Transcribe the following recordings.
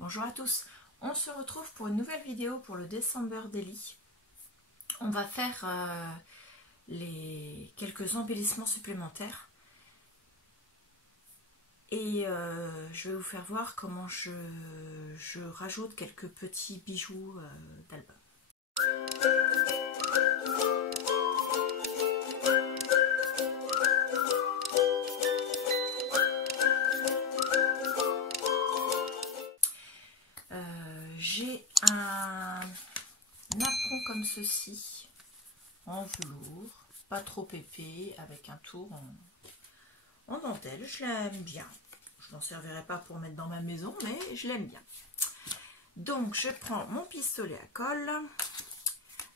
Bonjour à tous, on se retrouve pour une nouvelle vidéo pour le December Daily. On va faire les quelques embellissements supplémentaires et je vais vous faire voir comment je rajoute quelques petits bijoux d'album. J'ai un apron comme ceci, en velours, pas trop épais, avec un tour en dentelle. Je l'aime bien. Je n'en servirai pas pour mettre dans ma maison, mais je l'aime bien. Donc, je prends mon pistolet à colle.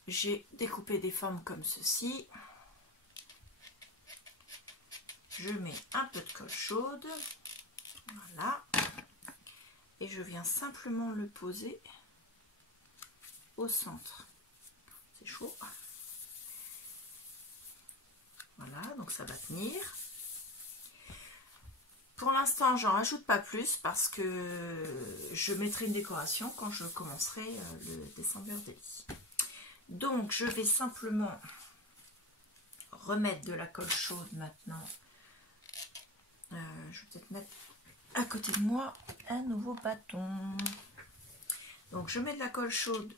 J'ai découpé des formes comme ceci. Je mets un peu de colle chaude. Voilà. Et je viens simplement le poser au centre. C'est chaud. Voilà, donc ça va tenir. Pour l'instant, j'en rajoute pas plus parce que je mettrai une décoration quand je commencerai le December Daily. Donc, je vais simplement remettre de la colle chaude maintenant. Je vais peut-être mettre à côté de moi un nouveau bâton. Donc, je mets de la colle chaude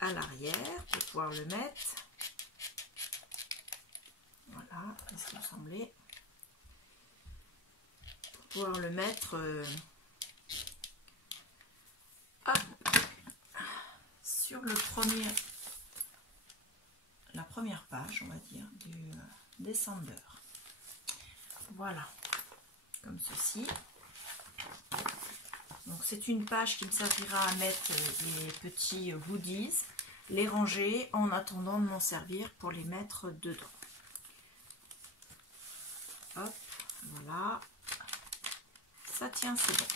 à l'arrière pour pouvoir le mettre. Voilà, ce qui me semblait. Pour pouvoir le mettre sur le la première page, on va dire, du December. Voilà, comme ceci. Donc c'est une page qui me servira à mettre les petits goodies, les ranger en attendant de m'en servir pour les mettre dedans. Hop, voilà. Ça tient, c'est bon.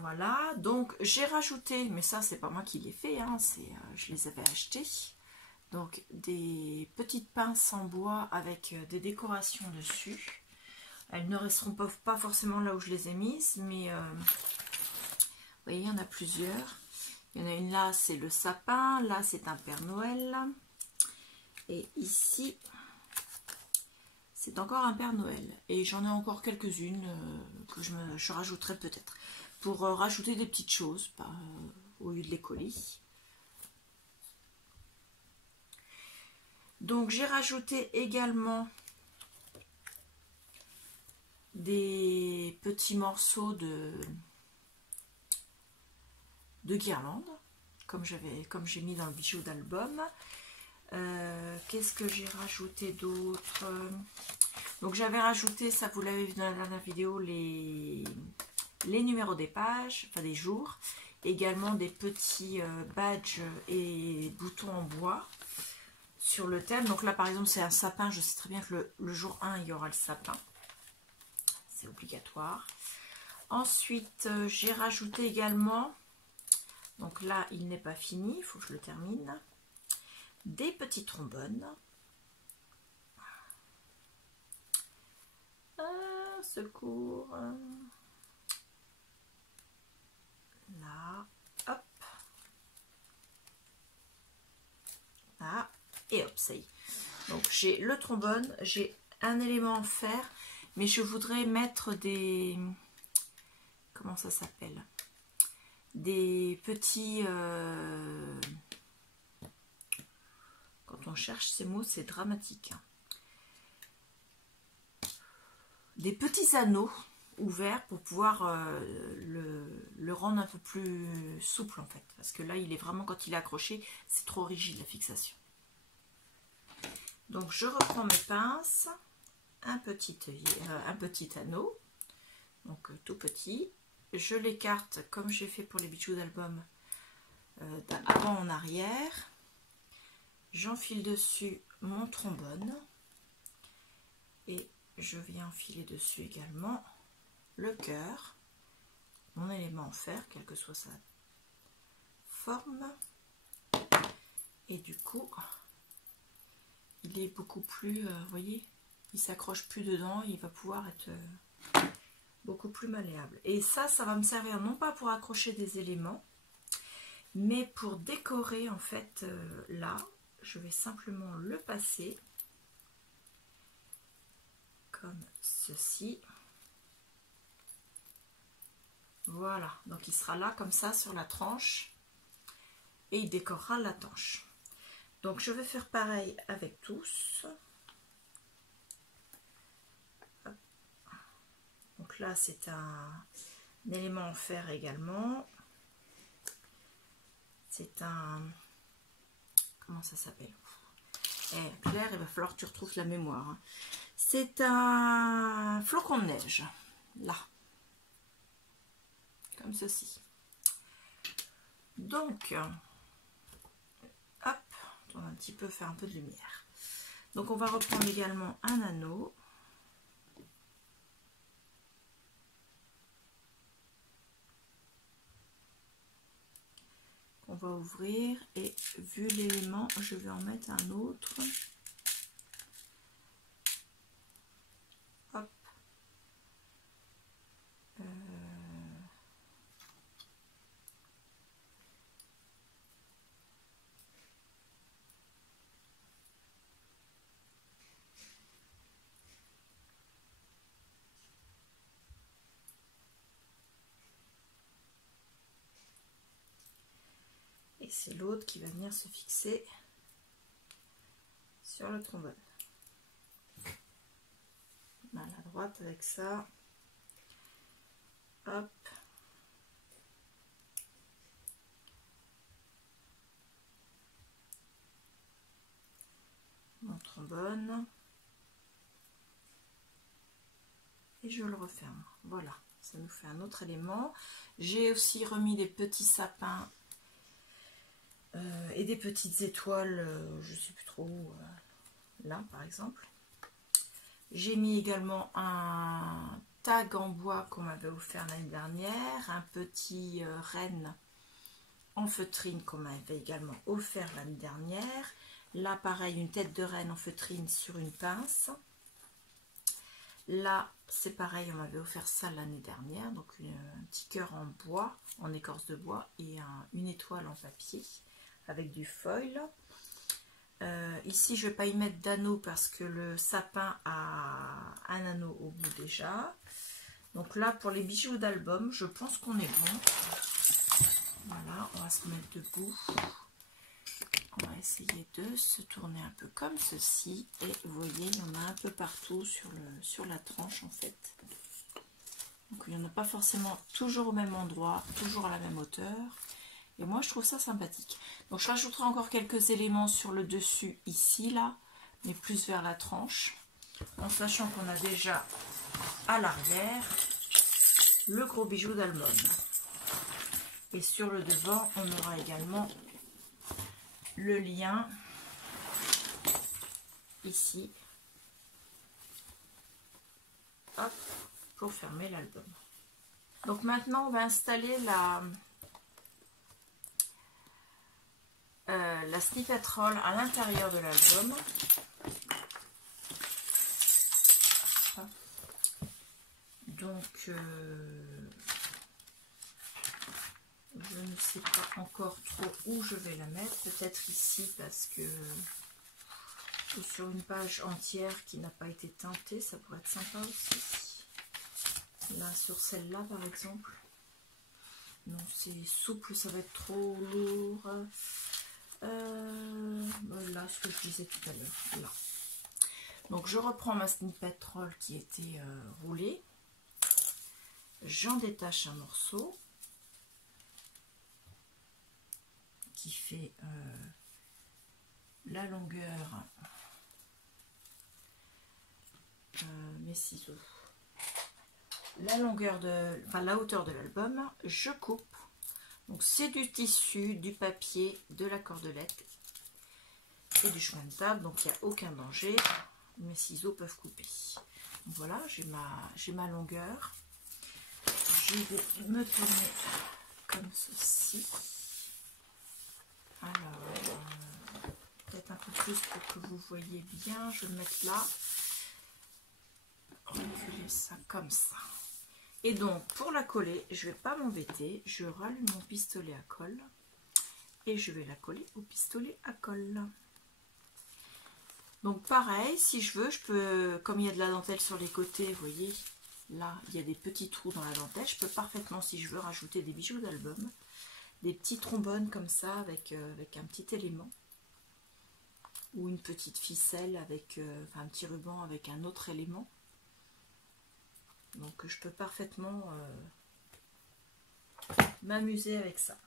Voilà, donc j'ai rajouté, mais ça c'est pas moi qui l'ai fait, hein, je les avais achetés. Donc des petites pinces en bois avec des décorations dessus. Elles ne resteront pas forcément là où je les ai mises, mais vous voyez, il y en a plusieurs. Il y en a une là, c'est le sapin, là c'est un Père Noël. Et ici, c'est encore un Père Noël. Et j'en ai encore quelques-unes que je rajouterai peut-être. Pour rajouter des petites choses au lieu de les coller. Donc j'ai rajouté également des petits morceaux de guirlande, comme j'ai mis dans le bijou d'album. Qu'est-ce que j'ai rajouté d'autre? Donc j'avais rajouté, ça vous l'avez vu dans la dernière vidéo, les numéros des pages, enfin des jours, également des petits badges et boutons en bois sur le thème. Donc là par exemple c'est un sapin, je sais très bien que le jour 1 il y aura le sapin, c'est obligatoire. Ensuite j'ai rajouté également, donc là il n'est pas fini, il faut que je le termine, des petits trombones. Secours. Là, hop, là, et hop, ça y est. Donc j'ai le trombone, j'ai un élément en fer, mais je voudrais mettre des, comment ça s'appelle, des petits, quand on cherche ces mots c'est dramatique, hein. Des petits anneaux ouverts pour pouvoir le rendre un peu plus souple en fait, parce que là il est vraiment, quand il est accroché c'est trop rigide la fixation. Donc je reprends mes pinces, un petit anneau, donc tout petit, je l'écarte comme j'ai fait pour les bijoux d'album, d'avant en arrière, j'enfile dessus mon trombone et je viens enfiler dessus également le cœur, mon élément en fer, quelle que soit sa forme. Et du coup, il est beaucoup plus, vous voyez, il s'accroche plus dedans, il va pouvoir être beaucoup plus malléable. Et ça va me servir non pas pour accrocher des éléments, mais pour décorer en fait là. Je vais simplement le passer comme ceci. Voilà, donc il sera là comme ça sur la tranche et il décorera la tranche. Donc je vais faire pareil avec tous. Hop. Donc là c'est un élément en fer également. C'est un... Comment ça s'appelle? Claire, il va falloir que tu retrouves la mémoire. Hein. C'est un flocon de neige. Là. Comme ceci. Donc, hop, on va un petit peu faire un peu de lumière. Donc on va reprendre également un anneau. On va ouvrir et vu l'élément, je vais en mettre un autre. Hop. Et c'est l'autre qui va venir se fixer sur le trombone. À la droite avec ça. Hop. Mon trombone. Et je le referme. Voilà, ça nous fait un autre élément. J'ai aussi remis des petits sapins et des petites étoiles, je ne sais plus trop, là par exemple. J'ai mis également un tag en bois qu'on m'avait offert l'année dernière, un petit renne en feutrine qu'on m'avait également offert l'année dernière. Là pareil, une tête de renne en feutrine sur une pince. Là c'est pareil, on m'avait offert ça l'année dernière, donc un petit cœur en bois, en écorce de bois et une étoile en papier avec du foil. Ici je ne vais pas y mettre d'anneau parce que le sapin a un anneau au bout déjà. Donc là pour les bijoux d'album je pense qu'on est bon. Voilà, on va se mettre debout. On va essayer de se tourner un peu comme ceci. Et vous voyez, il y en a un peu partout sur la tranche en fait. Donc il n'y en a pas forcément toujours au même endroit, toujours à la même hauteur. Et moi je trouve ça sympathique. Donc je rajouterai encore quelques éléments sur le dessus ici, là, mais plus vers la tranche. En sachant qu'on a déjà à l'arrière le gros bijou d'album. Et sur le devant, on aura également le lien ici. Hop, pour fermer l'album. Donc maintenant, on va installer la snippet roll à l'intérieur de l'album. Donc, je ne sais pas encore trop où je vais la mettre. Peut-être ici parce que ou sur une page entière qui n'a pas été teintée, ça pourrait être sympa aussi. Là, sur celle-là, par exemple. Non, c'est souple, ça va être trop lourd. Là, ce que je disais tout à l'heure. Là. Donc, je reprends ma snippet roll qui était roulée. J'en détache un morceau qui fait la longueur, mes ciseaux, la longueur la hauteur de l'album. Je coupe. Donc c'est du tissu, du papier, de la cordelette et du chemin de table, donc il n'y a aucun danger. Mes ciseaux peuvent couper. Donc voilà, j'ai ma longueur. Je vais me tourner comme ceci. Alors, peut-être un peu plus pour que vous voyez bien. Je vais me mettre là. Reculer ça comme ça. Et donc pour la coller, je vais pas m'embêter, je rallume mon pistolet à colle et je vais la coller au pistolet à colle. Donc pareil, si je veux, je peux, comme il y a de la dentelle sur les côtés, vous voyez, là il y a des petits trous dans la dentelle, je peux parfaitement, si je veux, rajouter des bijoux d'album, des petits trombones comme ça avec un petit élément, ou une petite ficelle avec enfin, un petit ruban avec un autre élément. Donc je peux parfaitement m'amuser avec ça.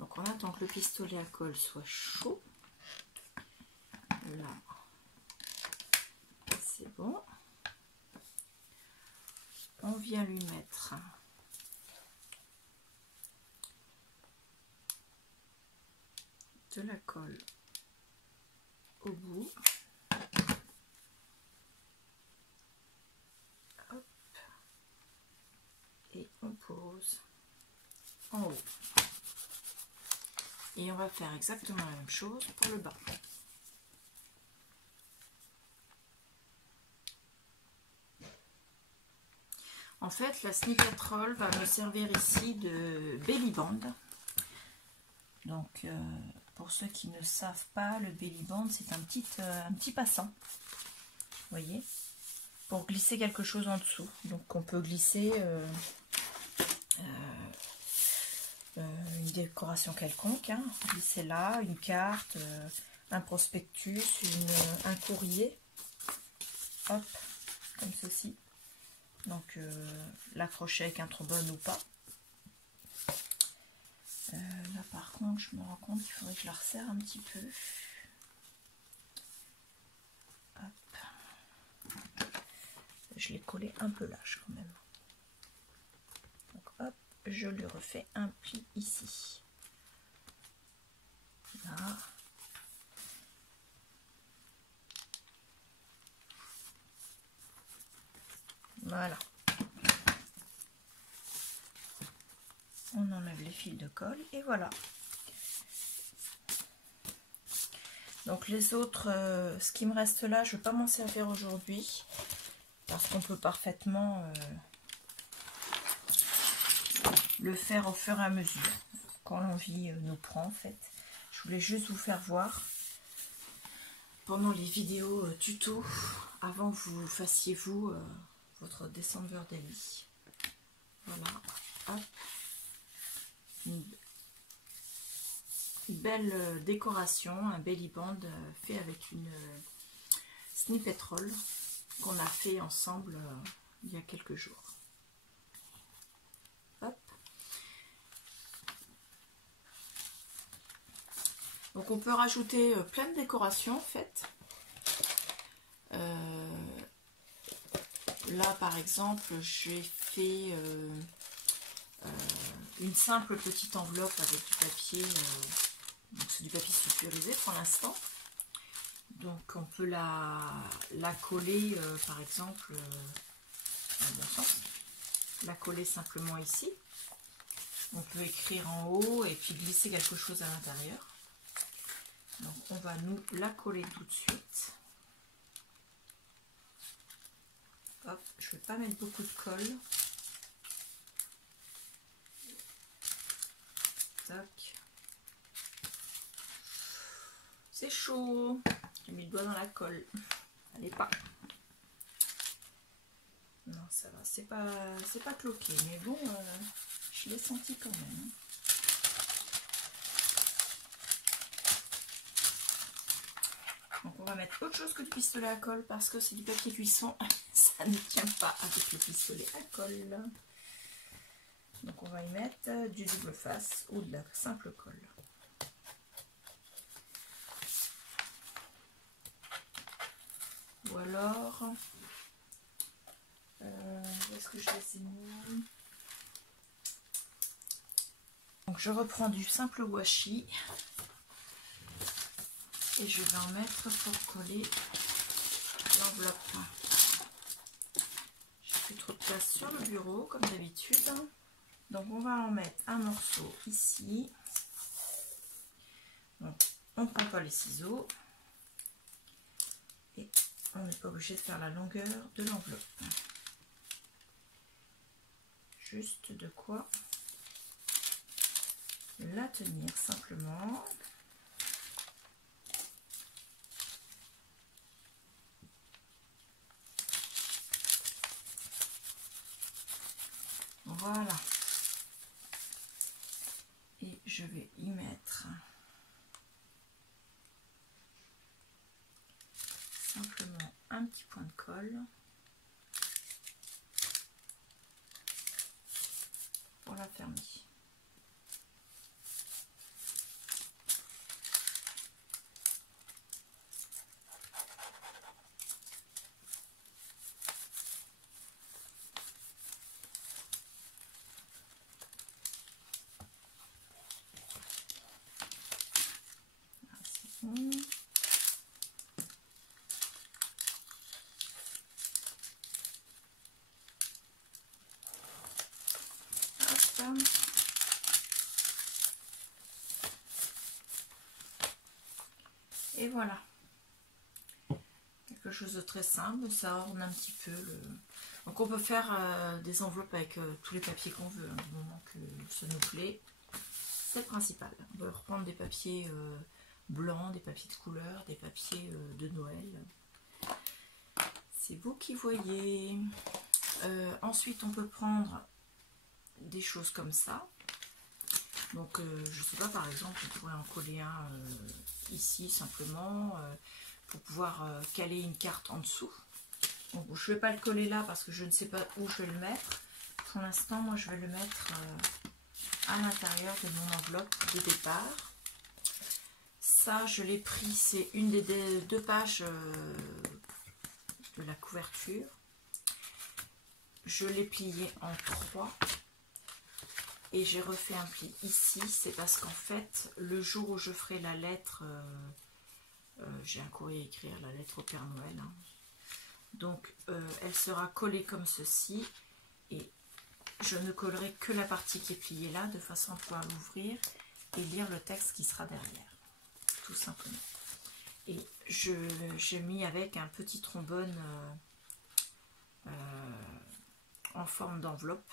Donc on attend que le pistolet à colle soit chaud. Là, c'est bon. On vient lui mettre de la colle au bout. Hop. Et on pose en haut. Et on va faire exactement la même chose pour le bas. En fait, la snippet roll va me servir ici de belly band. Donc, pour ceux qui ne savent pas, le belly band, c'est un petit passant. Vous voyez, pour glisser quelque chose en dessous. Donc, on peut glisser une décoration quelconque. Hein. Glisser là, une carte, un prospectus, un courrier. Hop, comme ceci. Donc l'accrocher avec un trombone ou pas. Là par contre je me rends compte qu'il faudrait que je la resserre un petit peu. Hop. Je l'ai collé un peu lâche quand même. Donc hop, je lui refais un pli ici. Là. Voilà. On enlève les fils de colle et voilà. Donc les autres, ce qui me reste là, je ne vais pas m'en servir aujourd'hui parce qu'on peut parfaitement le faire au fur et à mesure quand l'envie nous prend en fait. Je voulais juste vous faire voir pendant les vidéos tuto avant que vous fassiez vous votre December Daily. Voilà. Hop. Une belle décoration, un belly band fait avec une snippet roll qu'on a fait ensemble il y a quelques jours. Hop. Donc on peut rajouter plein de décorations en fait. Là par exemple j'ai fait une simple petite enveloppe avec du papier, c'est du papier sulfurisé pour l'instant. Donc on peut la coller par exemple, dans bon sens, la coller simplement ici. On peut écrire en haut et puis glisser quelque chose à l'intérieur. Donc on va nous la coller tout de suite. Hop, je ne vais pas mettre beaucoup de colle. Tac. C'est chaud. J'ai mis le doigt dans la colle. Allez pas. Non, ça va. C'est pas cloqué, mais bon, je l'ai senti quand même. Donc on va mettre autre chose que du pistolet à colle parce que c'est du papier cuisson. Ça ne tient pas avec le pistolet à colle. Donc on va y mettre du double face ou de la simple colle. Ou alors, où est-ce que je les ai mis? Donc je reprends du simple washi et je vais en mettre pour coller l'enveloppe. J'ai plus trop de place sur le bureau comme d'habitude. Donc on va en mettre un morceau ici. Donc on ne prend pas les ciseaux. Et on n'est pas obligé de faire la longueur de l'enveloppe. Juste de quoi la tenir simplement. Voilà. Et je vais y mettre simplement un petit point de colle pour la fermer. Et voilà, quelque chose de très simple, ça orne un petit peu le... Donc on peut faire des enveloppes avec tous les papiers qu'on veut, du moment que ça nous plaît, c'est le principal. On peut reprendre des papiers blancs, des papiers de couleur, des papiers de Noël, c'est vous qui voyez. Ensuite on peut prendre des choses comme ça. Donc je sais pas, par exemple on pourrait en coller un ici simplement pour pouvoir caler une carte en dessous. Donc, je ne vais pas le coller là parce que je ne sais pas où je vais le mettre. Pour l'instant moi je vais le mettre à l'intérieur de mon enveloppe de départ. Ça je l'ai pris, c'est une des deux pages de la couverture. Je l'ai plié en 3. Et j'ai refait un pli ici, c'est parce qu'en fait, le jour où je ferai la lettre, j'ai un courrier à écrire, la lettre au Père Noël. Hein. Donc, elle sera collée comme ceci. Et je ne collerai que la partie qui est pliée là, de façon à pouvoir l'ouvrir et lire le texte qui sera derrière. Tout simplement. Et j'ai mis avec un petit trombone en forme d'enveloppe,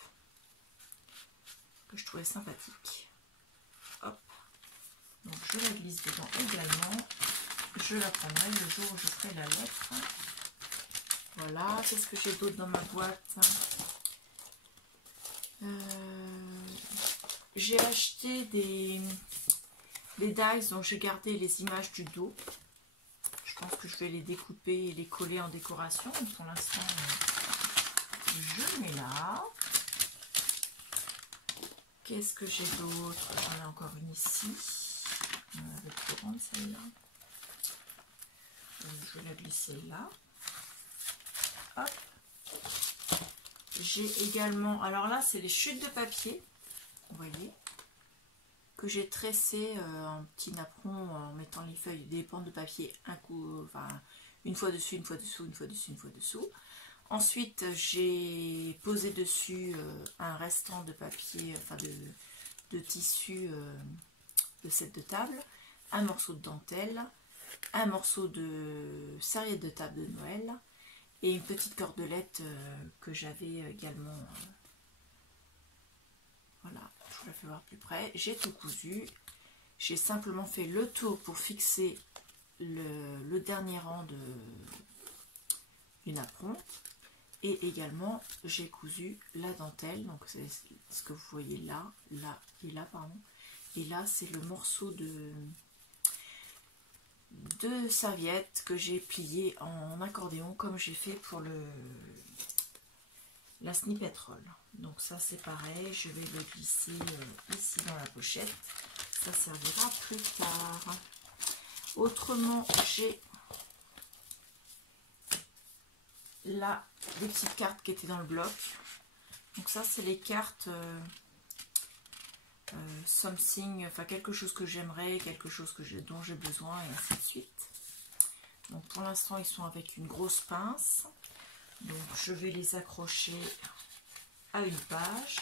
que je trouvais sympathique. Hop. Donc je la glisse dedans également. Je la prendrai le jour où je ferai la lettre. Voilà. Qu'est-ce que j'ai d'autre dans ma boîte? J'ai acheté des dies dont j'ai gardé les images du dos. Je pense que je vais les découper et les coller en décoration. Pour l'instant, je mets là. Qu'est-ce que j'ai d'autre? J'en ai encore une ici. Elle va être trop grande celle-là. Je vais la glisser là. Hop. J'ai également... Alors là, c'est les chutes de papier. Vous voyez. Que j'ai tressé en petit napperon en mettant les feuilles des bandes de papier un coup, enfin, une fois dessus, une fois dessous, une fois dessus, une fois dessous. Ensuite, j'ai posé dessus un restant de papier, enfin de tissu de set de table, un morceau de dentelle, un morceau de serviette de table de Noël et une petite cordelette que j'avais également. Voilà, je vous la fais voir plus près. J'ai tout cousu. J'ai simplement fait le tour pour fixer le dernier rang du napperon. Et également, j'ai cousu la dentelle. Donc, c'est ce que vous voyez là, là et là, pardon. Et là, c'est le morceau de serviette que j'ai plié en accordéon, comme j'ai fait pour la snippet roll. Donc, ça, c'est pareil. Je vais le glisser ici dans la pochette. Ça servira plus tard. Autrement, j'ai là des petites cartes qui étaient dans le bloc. Donc ça, c'est les cartes something, enfin quelque chose que j'aimerais, quelque chose dont j'ai besoin, et ainsi de suite. Donc pour l'instant, ils sont avec une grosse pince. Donc je vais les accrocher à une page.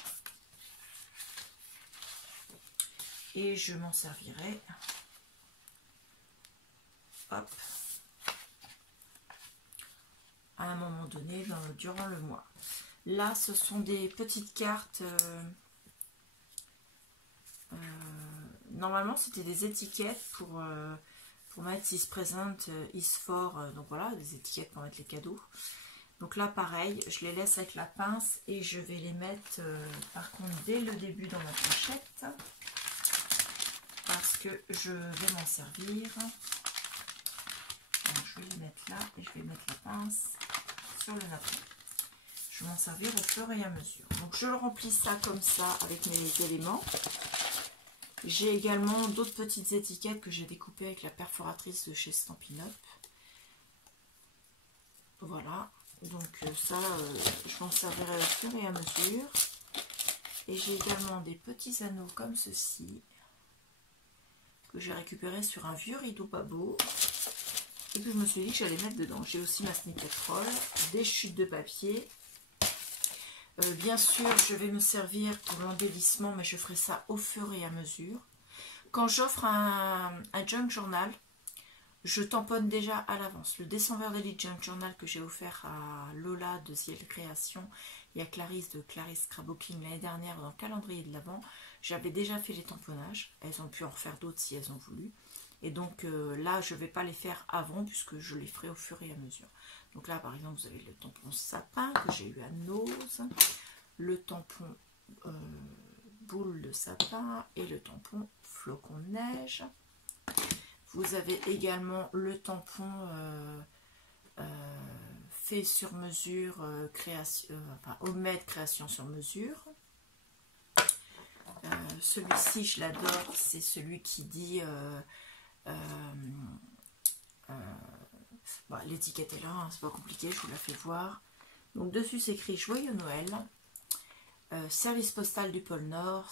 et je m'en servirai. Hop. À un moment donné durant le mois. Là, ce sont des petites cartes. Normalement, c'était des étiquettes pour mettre Is Present, Is For. Donc voilà, des étiquettes pour mettre les cadeaux. Donc là, pareil, je les laisse avec la pince et je vais les mettre, par contre, dès le début dans ma pochette. Parce que je vais m'en servir. Donc, je vais les mettre là et je vais mettre la pince sur le napperon. Je vais m'en servir au fur et à mesure. Donc je remplis ça comme ça avec mes éléments. J'ai également d'autres petites étiquettes que j'ai découpées avec la perforatrice de chez Stampin' Up. Voilà. Donc ça, je m'en servirai au fur et à mesure. Et j'ai également des petits anneaux comme ceci que j'ai récupéré sur un vieux rideau babo. Et que je me suis dit que j'allais mettre dedans. J'ai aussi ma snippet roll, des chutes de papier. Bien sûr, je vais me servir pour l'embellissement, mais je ferai ça au fur et à mesure. Quand j'offre un junk journal, je tamponne déjà à l'avance. Le December Daily Junk Journal que j'ai offert à Lola de Ciel Création et à Clarisse de Clarisse Scrapbooking l'année dernière dans le calendrier de l'Avent, j'avais déjà fait les tamponnages. Elles ont pu en faire d'autres si elles ont voulu. Et donc là, je ne vais pas les faire avant puisque je les ferai au fur et à mesure. Donc là, par exemple, vous avez le tampon sapin que j'ai eu à Nose, le tampon boule de sapin et le tampon flocon de neige. Vous avez également le tampon fait sur mesure, homemade création sur mesure. Celui-ci, je l'adore, c'est celui qui dit... Bon, l'étiquette est là, hein, c'est pas compliqué, je vous la fais voir. Donc dessus c'est écrit Joyeux Noël, service postal du pôle Nord,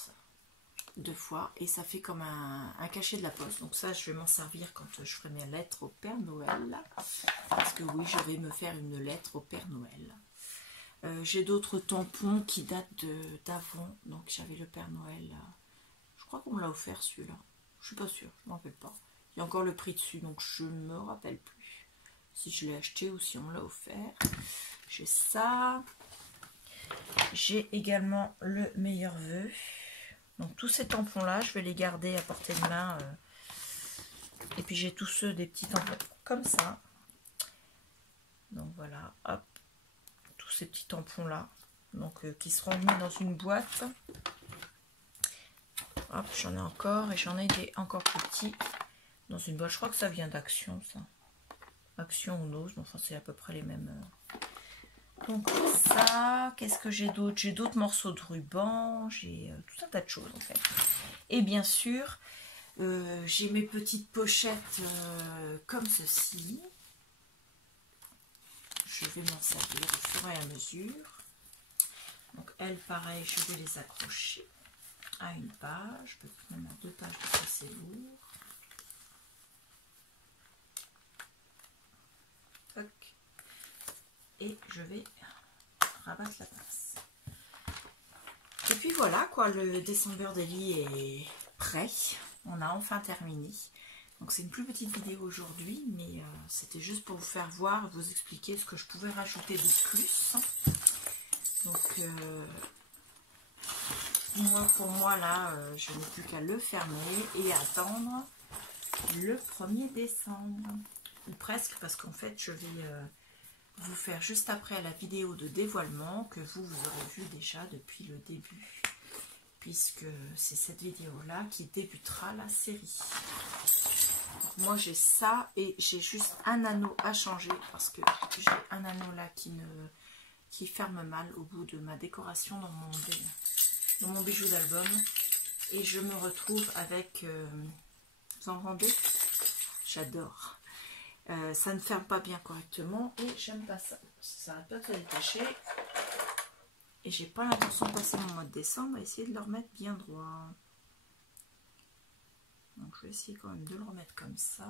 2 fois, et ça fait comme un cachet de la poste. Donc ça, je vais m'en servir quand je ferai mes lettres au Père Noël, parce que oui, je vais me faire une lettre au Père Noël. J'ai d'autres tampons qui datent d'avant, donc j'avais le Père Noël, je crois qu'on me l'a offert celui-là, je suis pas sûre, je m'en rappelle pas. Il y a encore le prix dessus, donc je ne me rappelle plus si je l'ai acheté ou si on me l'a offert. J'ai ça. J'ai également le meilleur vœu. Donc tous ces tampons-là, je vais les garder à portée de main. Et puis j'ai tous ceux des petits tampons comme ça. Donc voilà, hop. Tous ces petits tampons-là. Donc qui seront mis dans une boîte. Hop, j'en ai encore. Et j'en ai des encore plus petits. Dans une boîte, je crois que ça vient d'Action, ça. Action ou Nose, enfin c'est à peu près les mêmes. Donc ça, qu'est-ce que j'ai d'autre? J'ai d'autres morceaux de ruban, j'ai tout un tas de choses en fait. Et bien sûr, j'ai mes petites pochettes comme ceci. Je vais m'en servir au fur et à mesure. Donc elles, pareil, je vais les accrocher à une page, peut-être même à 2 pages parce que c'est lourd. Et je vais rabattre la pince. Et puis voilà quoi, le December Daily est prêt. On a enfin terminé. Donc c'est une plus petite vidéo aujourd'hui, mais c'était juste pour vous faire voir, vous expliquer ce que je pouvais rajouter de plus. Donc pour moi là, je n'ai plus qu'à le fermer et attendre le 1er décembre. Ou presque, parce qu'en fait je vais... vous faire juste après la vidéo de dévoilement que vous aurez vu déjà depuis le début, puisque c'est cette vidéo là qui débutera la série. Donc moi j'ai ça et j'ai juste un anneau à changer parce que j'ai un anneau là qui ferme mal au bout de ma décoration dans mon bijou d'album, et je me retrouve avec vous entendez, j'adore. Ça ne ferme pas bien correctement et j'aime pas ça. Ça n'arrête pas de se détacher. Et j'ai pas l'intention de passer mon mois de décembre à essayer de le remettre bien droit. Donc je vais essayer quand même de le remettre comme ça.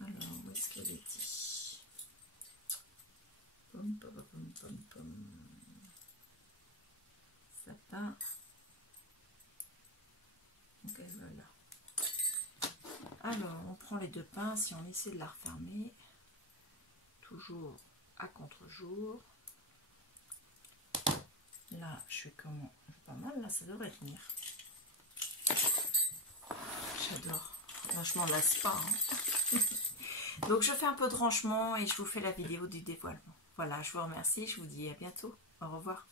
Alors, où est-ce qu'elle est dit? Pom, pom, pom, pom, pom. Sapin. Alors, on prend les deux pinces et on essaie de la refermer. Toujours à contre-jour. Là, je fais comment? Pas mal, là, ça devrait tenir. J'adore. Moi, je m'en lasse pas. Hein. Donc, je fais un peu de rangement et je vous fais la vidéo du dévoilement. Voilà, je vous remercie. Je vous dis à bientôt. Au revoir.